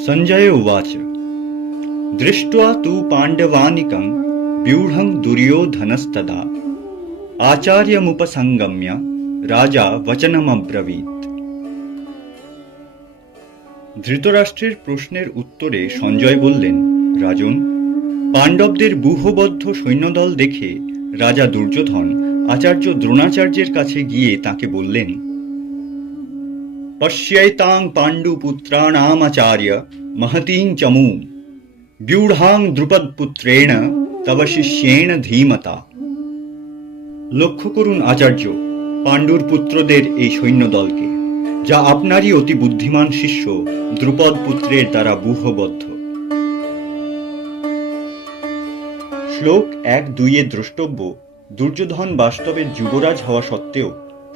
संजय उवाच दृष्ट्वा तु पाण्डवानिकं व्यूढं दुर्योधनस्तदा आचार्यमुपसंगम्य রাজা বচনমব্রবীত। ধৃতরাষ্ট্রের প্রশ্নের উত্তরে সঞ্জয় বললেন, রাজন, পাণ্ডবদের ব্যূহবদ্ধ সৈন্যদল দেখে রাজা দুর্যোধন আচার্য দ্রোণাচার্যের কাছে গিয়ে তাকে বললেন, পশ্যৈতাং পাণ্ডুপুত্রাণামাচার্য মহতীং চমূং ব্যূঢ়াং দ্রুপদপুত্রেণ তব শিষ্যেণ ধীমতা। লক্ষ্য করুন আচার্য, পাণ্ডুর পুত্রদের এই সৈন্যদলকে, যা আপনারই অতি বুদ্ধিমান শিষ্য দ্রুপদ পুত্রের দ্বারা ব্যূহবদ্ধ। শ্লোক 1-2 দ্রষ্টব্য, দুর্যোধন বাস্তবের যুবরাজ হওয়া সত্ত্বেও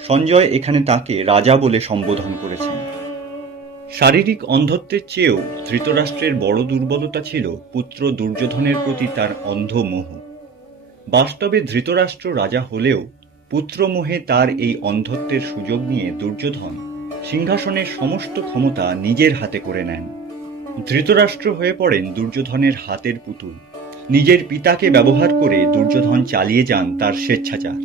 সঞ্জয় এখানে তাকে রাজা বলে সম্বোধন করেছেন। শারীরিক অন্ধত্বের চেয়েও ধৃতরাষ্ট্রের বড় দুর্বলতা ছিল পুত্র দুর্যোধনের প্রতি তার অন্ধ মোহ। বাস্তবে ধৃতরাষ্ট্র রাজা হলেও পুত্রমোহে তার এই অন্ধত্বের সুযোগ নিয়ে দুর্যোধন সিংহাসনের সমস্ত ক্ষমতা নিজের হাতে করে নেন। ধৃতরাষ্ট্র হয়ে পড়েন দুর্যোধনের হাতের পুতুল। নিজের পিতাকে ব্যবহার করে দুর্যোধন চালিয়ে যান তার স্বেচ্ছাচার।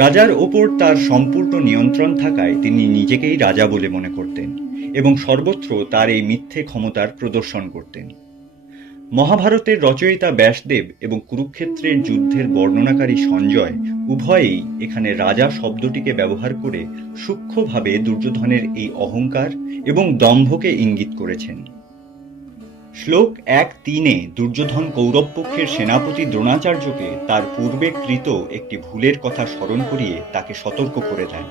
রাজার ওপর তার সম্পূর্ণ নিয়ন্ত্রণ থাকায় তিনি নিজেকেই রাজা বলে মনে করতেন এবং সর্বত্র তার এই মিথ্যে ক্ষমতার প্রদর্শন করতেন। মহাভারতের রচয়িতা ব্যাসদেব এবং কুরুক্ষেত্রের যুদ্ধের বর্ণনাকারী সঞ্জয় উভয়েই এখানে রাজা শব্দটিকে ব্যবহার করে সূক্ষ্মভাবে দুর্যোধনের এই অহংকার এবং দম্ভকে ইঙ্গিত করেছেন। শ্লোক 1-3 দুর্যোধন কৌরবপক্ষের সেনাপতি দ্রোণাচার্যকে তার পূর্বে কৃত একটি ভুলের কথা স্মরণ করিয়ে তাকে সতর্ক করে দেন।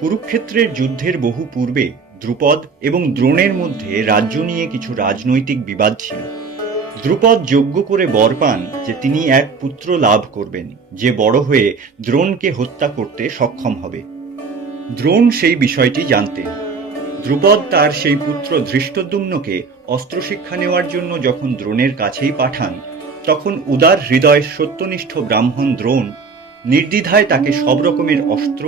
কুরুক্ষেত্রের যুদ্ধের বহু পূর্বে দ্রুপদ এবং দ্রোণের মধ্যে রাজ্য নিয়ে কিছু রাজনৈতিক বিবাদ ছিল। দ্রুপদ যজ্ঞ করে বর পান যে তিনি এক পুত্র লাভ করবেন, যে বড় হয়ে দ্রোণকে হত্যা করতে সক্ষম হবে। দ্রোণ সেই বিষয়টি জানতেন। দ্রুপদ তার সেই পুত্র ধৃষ্টদ্যুম্নকে অস্ত্রশিক্ষা নেওয়ার জন্য যখন দ্রোণের কাছেই পাঠান, তখন উদার হৃদয় সত্যনিষ্ঠ ব্রাহ্মণ দ্রোণ নির্দ্বিধায় তাকে সব রকমের অস্ত্র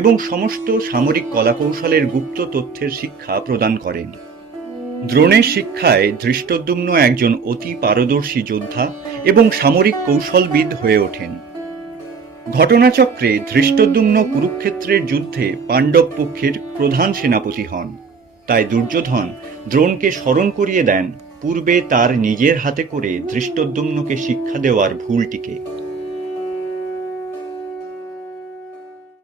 এবং সমস্ত সামরিক কলাকৌশলের গুপ্ত তথ্যের শিক্ষা প্রদান করেন। দ্রোণের শিক্ষায় ধৃষ্টদ্যুম্ন একজন অতি পারদর্শী যোদ্ধা এবং সামরিক কৌশলবিদ হয়ে ওঠেন। ঘটনাচক্রে ধৃষ্টদ্যুম্ন কুরুক্ষেত্রের যুদ্ধে পাণ্ডব পক্ষের প্রধান সেনাপতি হন। তাই দুর্যোধন দ্রোণকে স্মরণ করিয়ে দেন পূর্বে তার নিজের হাতে করে ধৃষ্টদ্যুম্নকে শিক্ষা দেওয়ার ভুলটিকে।